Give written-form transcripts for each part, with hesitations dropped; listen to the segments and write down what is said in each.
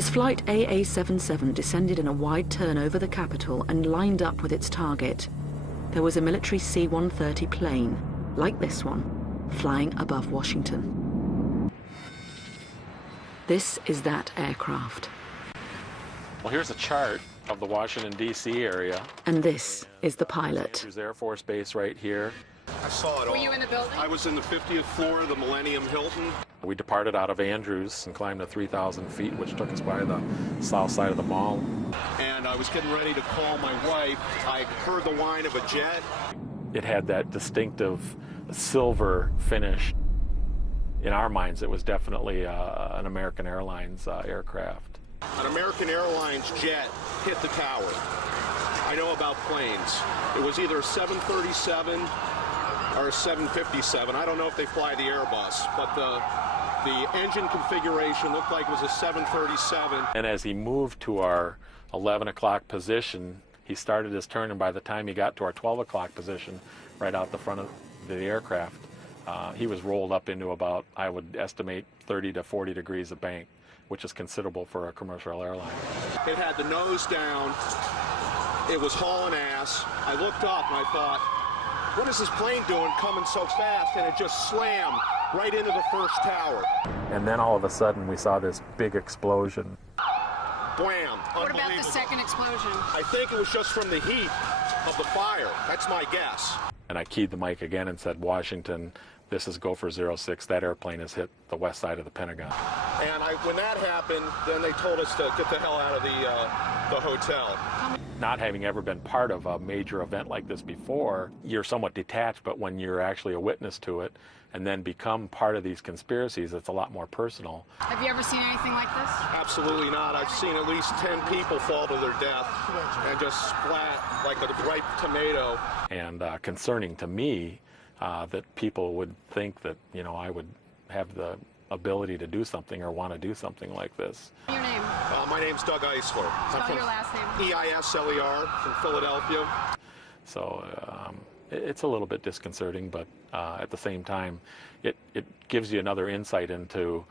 As Flight AA-77 descended in a wide turn over the Capitol and lined up with its target, there was a military C-130 plane, like this one, flying above Washington. This is that aircraft. Well, here's a chart of the Washington, D.C. area. And this is the pilot. There's Air Force Base right here. I saw it all. Were you in the building? I was in the 50th floor of the Millennium Hilton. We departed out of Andrews and climbed to 3,000 feet, which took us by the south side of the mall. And I was getting ready to call my wife. I heard the whine of a jet. It had that distinctive silver finish. In our minds, it was definitely an American Airlines aircraft. An American Airlines jet hit the tower. I know about planes. It was either a 737 or a 757. I don't know if they fly the Airbus, but the engine configuration looked like it was a 737. And as he moved to our 11 o'clock position, he started his turn, and by the time he got to our 12 o'clock position, right out the front of the aircraft, he was rolled up into about, I would estimate, 30 to 40 degrees of bank, which is considerable for a commercial airline. It had the nose down. It was hauling ass. I looked up and I thought, what is this plane doing coming so fast? And it just slammed right into the first tower. And then all of a sudden we saw this big explosion. Blam. What about the second explosion? I think it was just from the heat of the fire. That's my guess. And I keyed the mic again and said, Washington, this is Gopher 06. That airplane has hit the west side of the Pentagon. And when that happened, then they told us to get the hell out of the hotel. Not having ever been part of a major event like this before, you're somewhat detached, but when you're actually a witness to it and then become part of these conspiracies, it's a lot more personal. Have you ever seen anything like this? Absolutely not. I've seen at least 10 people fall to their death and just splat like a ripe tomato. And concerning to me that people would think that, you know, I would have the ability to do something or want to do something like this. Your name? My name's Doug Eisler. Spell your last name. E-I-S-L-E-R from Philadelphia. So it's a little bit disconcerting, but at the same time, it gives you another insight into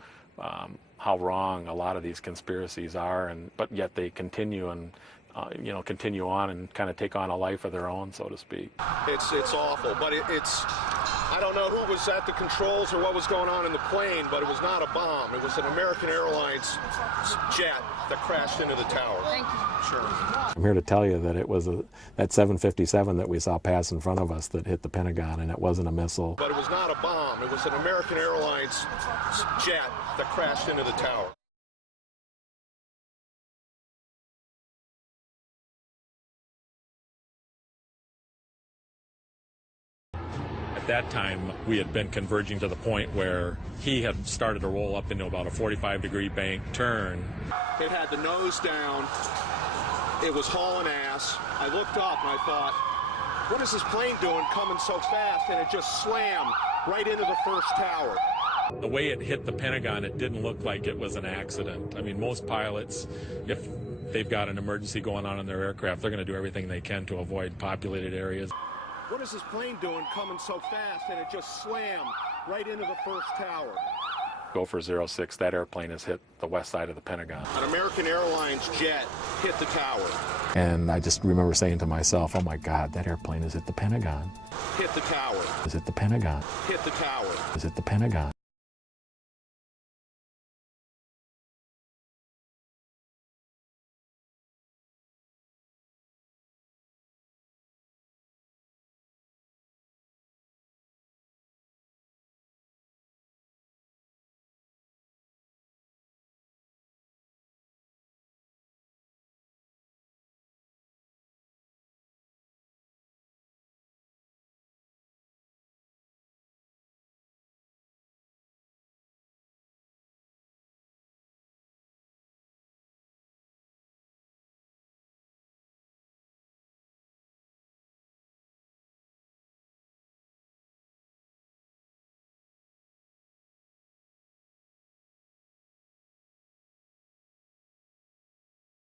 how wrong a lot of these conspiracies are, but yet they continue and continue on and kind of take on a life of their own, so to speak. It's awful, but it's I don't know who was at the controls or what was going on in the plane, but it was not a bomb. It was an American Airlines jet that crashed into the tower. Thank you. Sure. I'm here to tell you that it was that 757 that we saw pass in front of us that hit the Pentagon, and it wasn't a missile. But it was not a bomb. It was an American Airlines jet that crashed into the tower. At that time, we had been converging to the point where he had started to roll up into about a 45-degree bank turn. It had the nose down. It was hauling ass. I looked up and I thought, what is this plane doing coming so fast? And it just slammed right into the first tower. The way it hit the Pentagon, it didn't look like it was an accident. I mean, most pilots, if they've got an emergency going on in their aircraft, they're going to do everything they can to avoid populated areas. What is this plane doing coming so fast? And it just slammed right into the first tower. Gopher 06, that airplane has hit the west side of the Pentagon. An American Airlines jet hit the tower. And I just remember saying to myself, oh my God, that airplane has hit the Pentagon. Hit the tower. Is it the Pentagon? Hit the tower. Is it the Pentagon?